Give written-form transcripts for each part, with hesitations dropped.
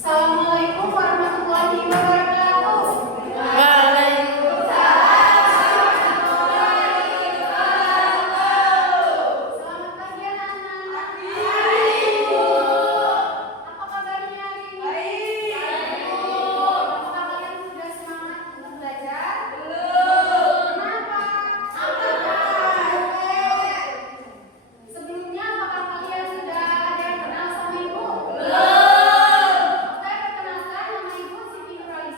Assalamualaikum warahmatullahi wabarakatuh. Selamat pagi anak-anak. Apa kabarnya hari ini? Apakah kalian sudah semangat untuk belajar? Kenapa? Sebelumnya apakah kalian sudah ada yang kenal sama ibu? Oke, perkenalkan nama ibu Siti Nurhaliza.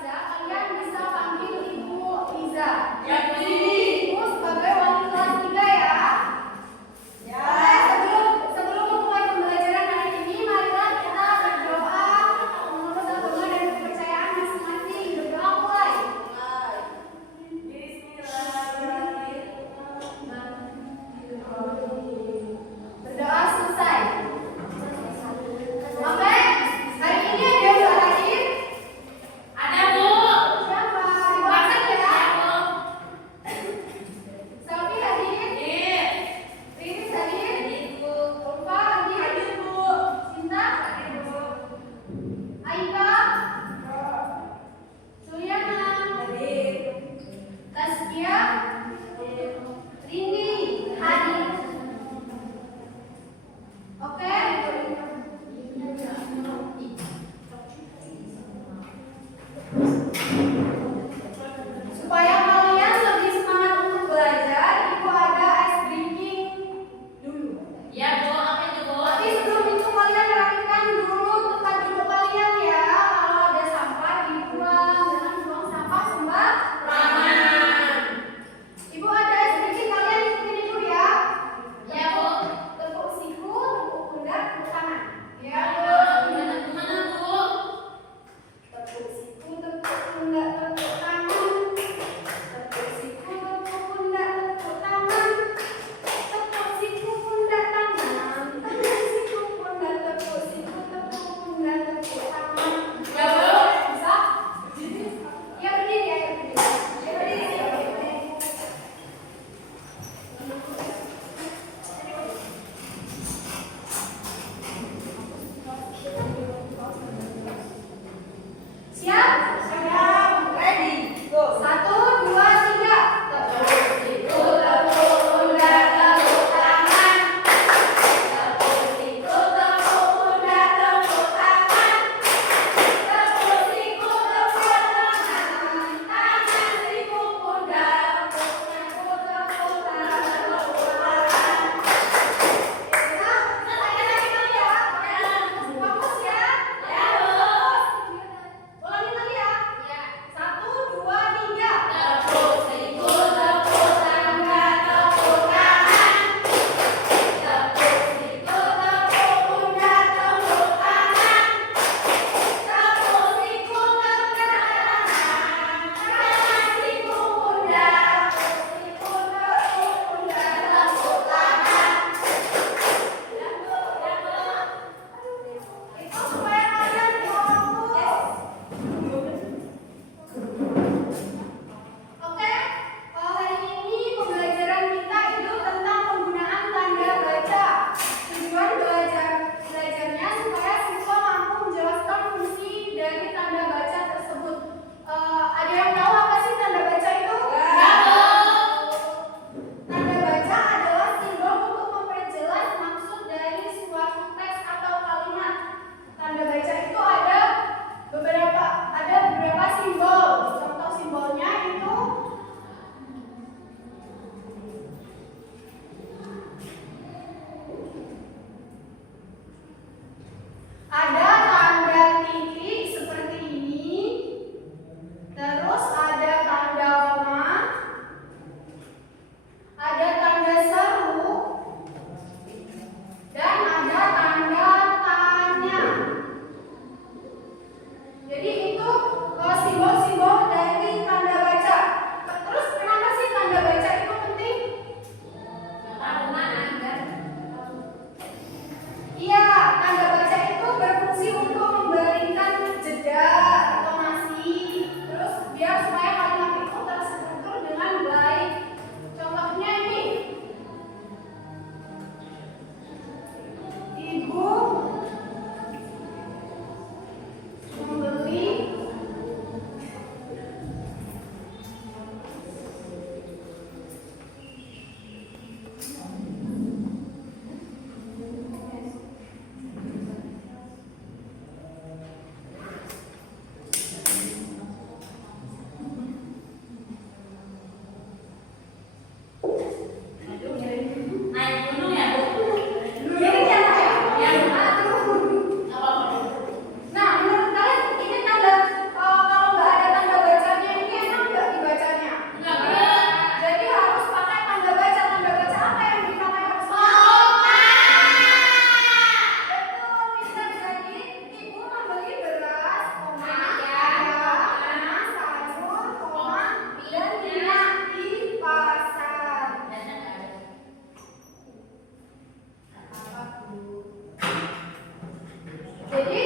Jadi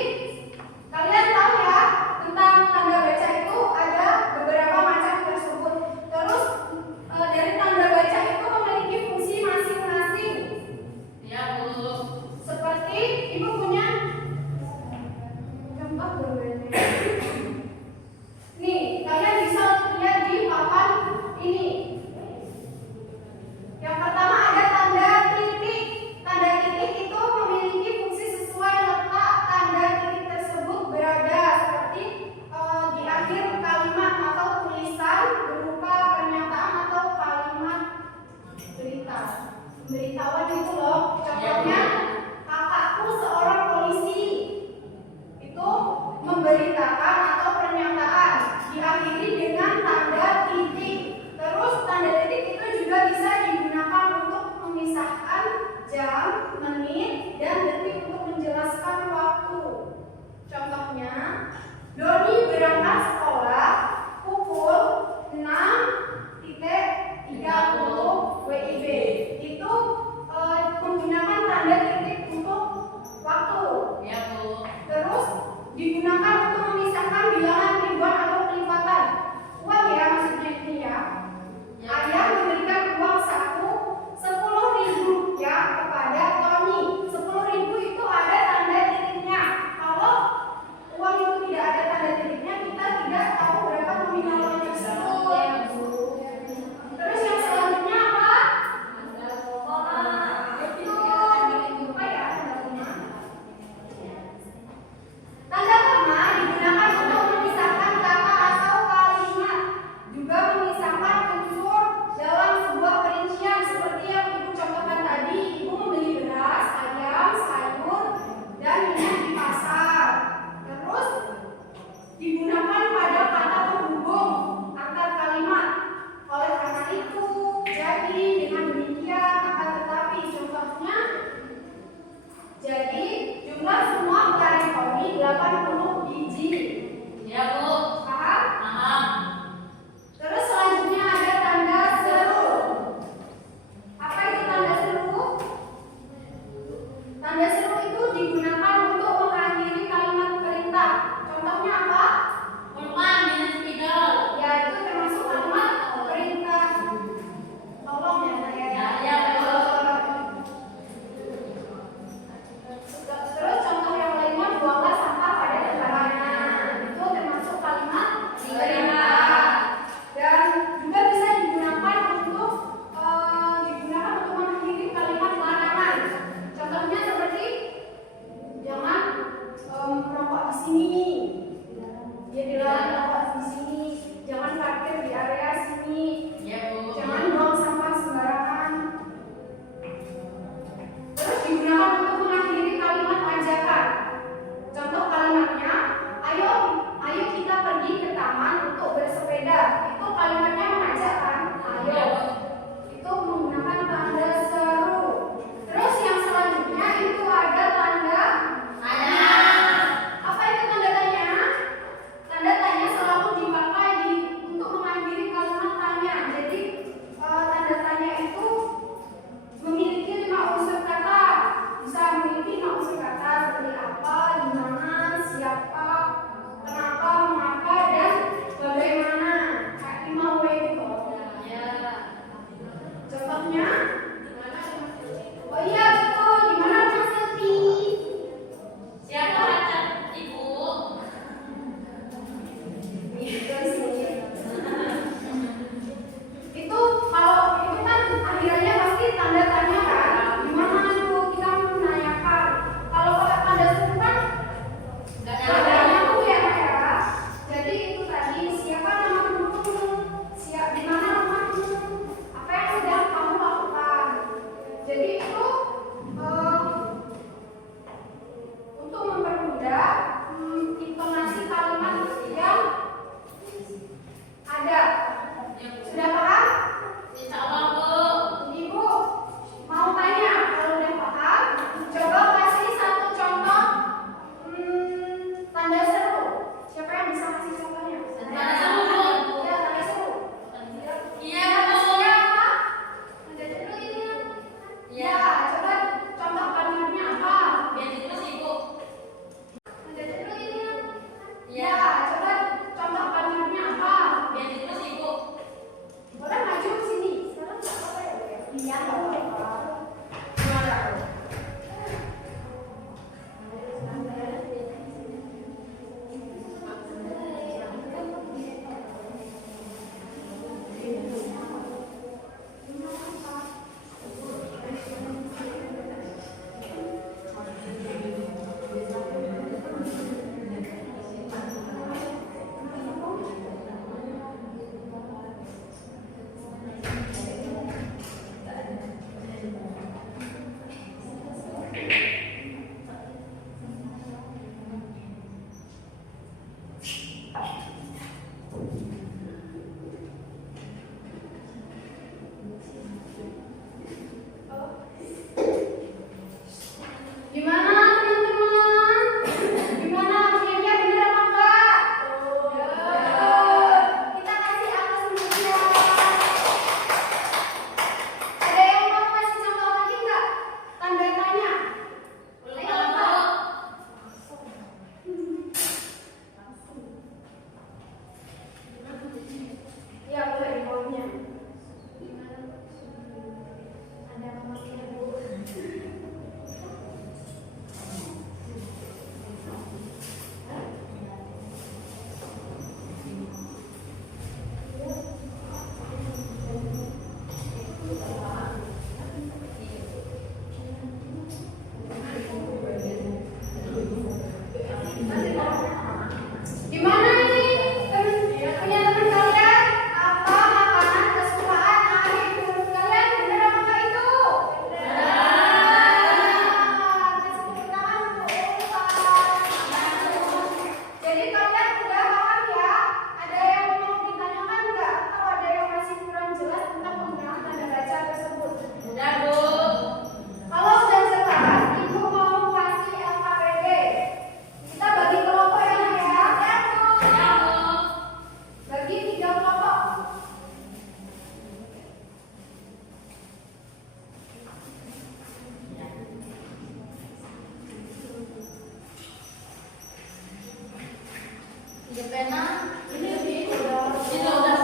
kalian tahu ya tentang tanda baca itu ada beberapa macam tersebut. Terus dari tanda baca itu memiliki fungsi masing-masing. Ya, Bu. Seperti Ibu punya contoh berbeda. Nih, kalian bisa lihat di papan ini. Yang pertama ada tanda titik. Tanda titik itu memiliki fungsi sesuai letak tanda titik tersebut berada, seperti di akhir kalimat atau tulisan berupa pernyataan atau kalimat berita. Pemberitahuan itu loh. Contohnya, kakakku seorang polisi. Itu memberitakan atau pernyataan diakhiri dengan tanda titik. Terus tanda titik itu juga bisa digunakan untuk memisahkan jam, menit, dan detik untuk menjelaskan waktu. Contohnya, Doni berangkat sekolah pukul 6.30 WIB. Itu menggunakan tanda titik untuk waktu. Ya, Bu. Terus digunakan untuk memisahkan bilangan ribuan atau pelipatan uang ya, maksudnya ini ya. Ya. Ayah memberikan uang saku 10.000 rupiah kepada Tony. 10.000 itu ada tanda titiknya. Kalau uang itu tidak ada tanda titiknya, kita tidak tahu berapa nominalnya tersebut. Terus yang selanjutnya apa? Itu apa ya? Tanda koma digunakan untuk memisahkan kata atau kalimat, juga memisahkan unsur dalam sebuah perincian seperti yang Ibu contohkan tadi. Ibu membeli beras, ayam, sayur, dan minyak di pasar. Terus digunakan pada kata penghubung antar kalimat. Oleh karena itu, jadi dengan demikian akan tetapi contohnya. Jadi jumlah semua untari Tommy 80 biji. Ya, Bu. Paham? Paham. Terus selanjutnya ada tanda seru. Apa itu tanda seru? Tanda seru itu digunakan untuk mengakhiri kalimat perintah. Contohnya apa? Pulpen minus spidol. Ya, itu termasuk kalimat perintah. Tolong ya saya. Ya, Bu. Terus contoh yang lainnya, buanglah sampah pada tempatnya. Itu termasuk kalimat perintah. Dan juga bisa digunakan untuk mengakhiri kalimat larangan. Contohnya seperti jangan merokok di sini. Dia dilarang merokok di sini. Jangan parkir di area sini. Ya, Bu. Jangan buang sampah sembarangan. Terus digunakan untuk mengakhiri kalimat ajakan. Contoh kalimatnya, ayo kita pergi ke taman untuk bersepeda. Itu kalimatnya mengajak kan? Ayo. Itu menggunakan tanda seru. Terus yang selanjutnya itu ada tanda Tanya. apa itu tanda tanya? Tanda tanya Di pena. Ini udah. Itu udah.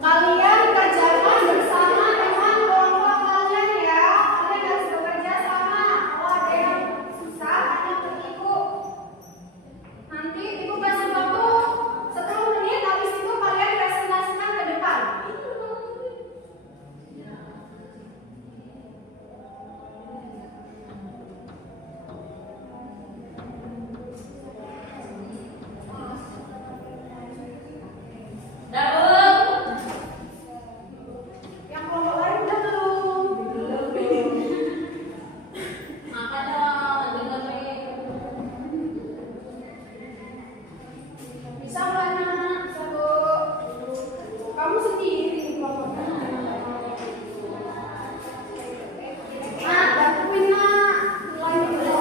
Kalian kerjakan bersama dengan kelompok kalian ya. Kalian harus bekerja sama. Kalau ada yang susah, tanya ke ibu. Nanti ibu kasih waktu 10 menit. Habis itu kalian presentasikan ke depan. Daun. Yang kelompok lain udah belum? Makan dong, dengar nih. Bisa nggak anak? Satu. Kamu sendiri kelompoknya. Nah, bantuin nak. Mulai dulu.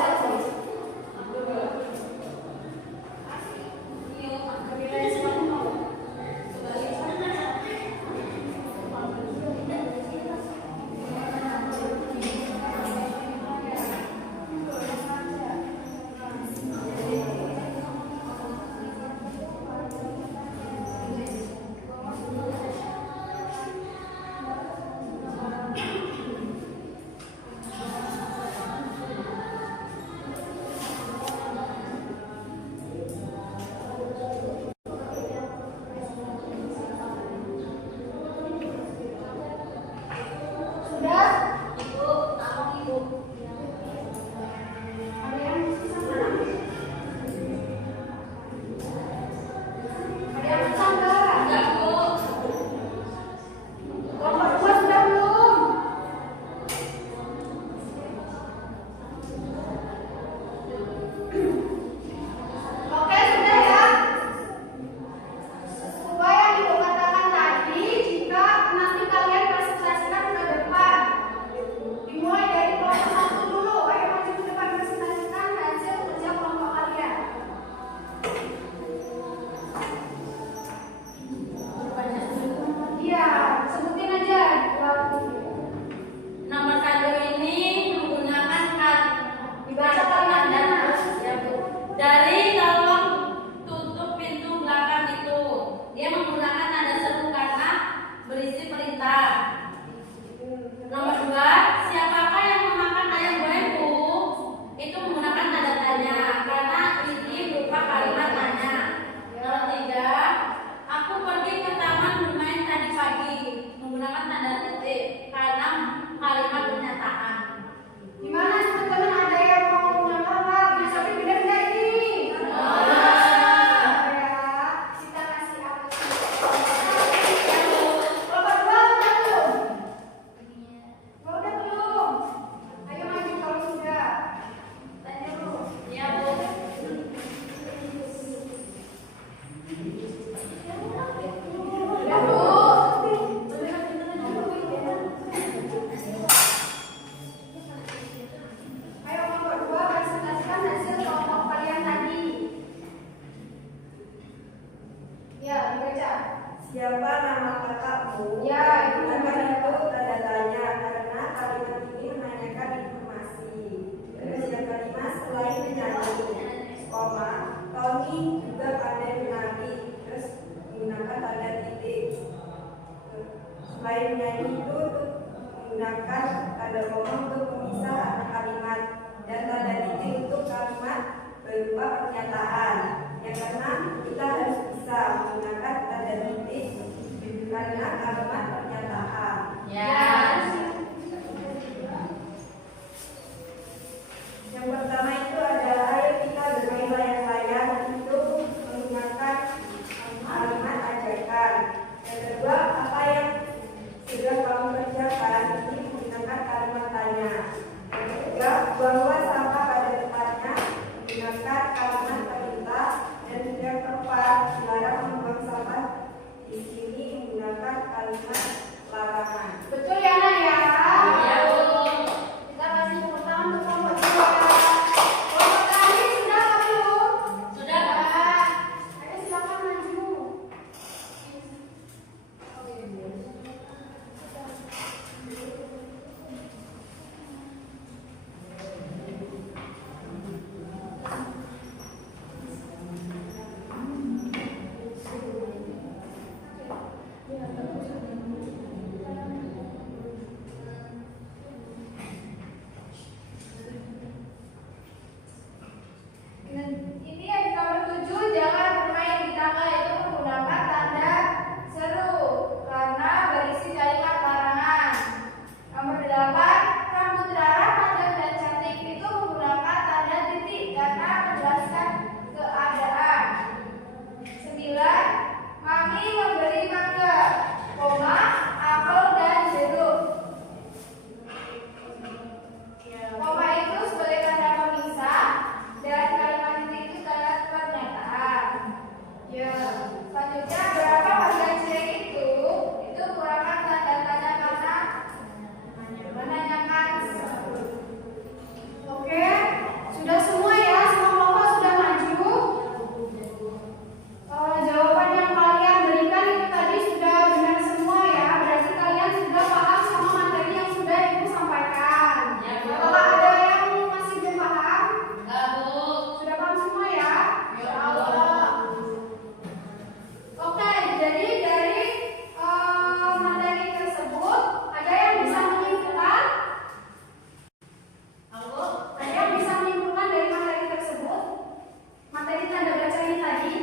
Sudah? Ibu, tolong ibu. Ada yang susah nggak? Ada yang susah nggak? Enggak, Bu. Kelompok 2 sudah belum? Oke, sudah ya. Sesuai yang ibu katakan tadi, jika nanti kalian presentasikan ke depan. Dimulai dari kelompok 1 dulu. Ayo maju ke depan presentasikan hasil kerja kelompok kalian. Iya, sebutin aja. Nomor 1 ini menggunakan Dibaca kalimatnya. ya, Bu. Dari tolong tutup pintu belakang itu. Dia menggunakan tanda seru karena berisi perintah. Nomor 2, siapakah yang memakan ayam goreng, Bu? Itu menggunakan tanda tanya karena ini berupa kalimat tanya. Nomor 3, aku pergi ke taman bermain tadi pagi, menggunakan tanda titik karena kalimat pernyataan. Gimana teman-teman, ada yang mau nyapa nggak? Bisa benar nggak ini? Ya, kita kasih apresiasi. Kelompok 2 udah belum? Oh, udah belum? Ayo maju kalau sudah. Tanya dulu. Ya, Bu. Udah, Bu. Ayo kelompok 2 presentasikan hasil kelompok kalian tadi. Ya, dibaca. Siapa nama kakakmu? Ya, itu Akan namanya. itu tanda tanya karena kalimat ini menanyakan informasi. Terus yang kelima, selain menyanyi, koma, Tony juga pandai menari. Terus menggunakan tanda titik. Selain menyanyi itu menggunakan tanda koma untuk memisah antara kalimat dan tanda titik untuk kalimat berupa pernyataan. Yang keenam, kita harus bisa menggunakan tanda titik karena kalimat pernyataan. Ya. Yang pertama itu adalah ayo kita bermain layang-layang, itu menggunakan kalimat ajakan. Yang kedua, apa yang sudah kamu kerjakan, ini menggunakan kalimat tanya. Yang ketiga, buanglah sampah pada tempatnya, menggunakan kalimat perintah. Dan yang keempat, dilarang membuang sampah di sini Ini yang nomor 7, jangan bermain di tangga, itu menggunakan tanda seru karena berisi kalimat larangan. Nomor 8, rambut Rara panjang dan cantik, itu menggunakan tanda titik karena menjelaskan keadaan. 9, Mami memberi mangga, koma, apel dan jeruk. Koma itu sebagai tanda pemisah dan kalimat titik itu tanda pernyataan. Ya, selanjutnya berapa harga cireng itu merupakan tanda-tanda karena menanyakan. Oke, sudah semua ya, semua kelompok sudah maju. Jawaban yang kalian berikan itu tadi sudah benar semua ya, berarti kalian sudah paham sama materi yang sudah ibu sampaikan. Kalau ada yang masih belum paham, sudah paham semua ya? Ya Allah. Oke, jadi dari materi tersebut ada yang bisa menyimpulkan? Ada yang bisa menyimpulkan dari materi tersebut? Materi tanda baca ini tadi?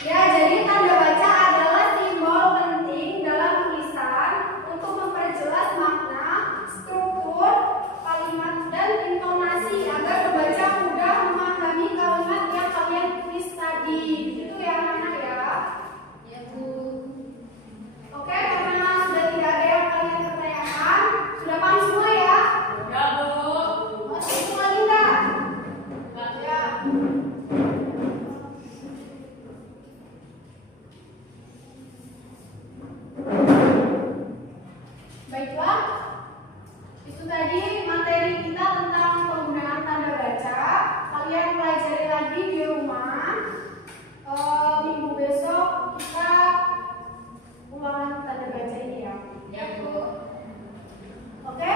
Ya, jadi tanda baca adalah simbol penting dalam tulisan untuk memperjelas makna, struktur, kalimat, dan intonasi agar pembaca mudah memahami kalimat yang kalian tulis tadi. Itu ya anak-anak ya. Ya Bu. Oke, karena sudah tidak ada yang kalian pertanyakan, sudah paham semua ya? Ya Bu. Masih itu lagi enggak? Ya. Baiklah, itu tadi materi kita tentang penggunaan tanda baca. Kalian pelajari lagi di rumah. Minggu besok kita ulangan tanda baca ini ya. Ya Bu. Oke?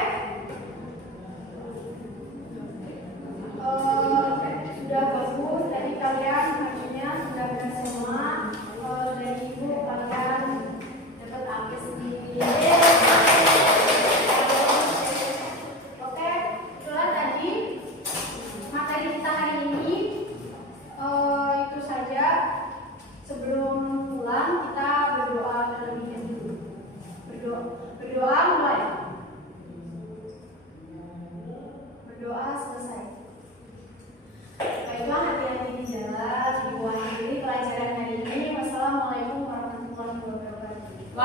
Sudah bagus. Tadi kalian maksudnya sudah benar semua. Dari ibu kalian dapat akses sendiri. Oke, itulah tadi materi kita hari ini. Itu saja. Sebelum pulang kita berdoa terlebih dahulu. Berdoa mulai. Berdoa selesai. Baiklah, hati-hati di jalan. Ibu akhiri pelajaran hari ini. Wassalamualaikum warahmatullahi wabarakatuh.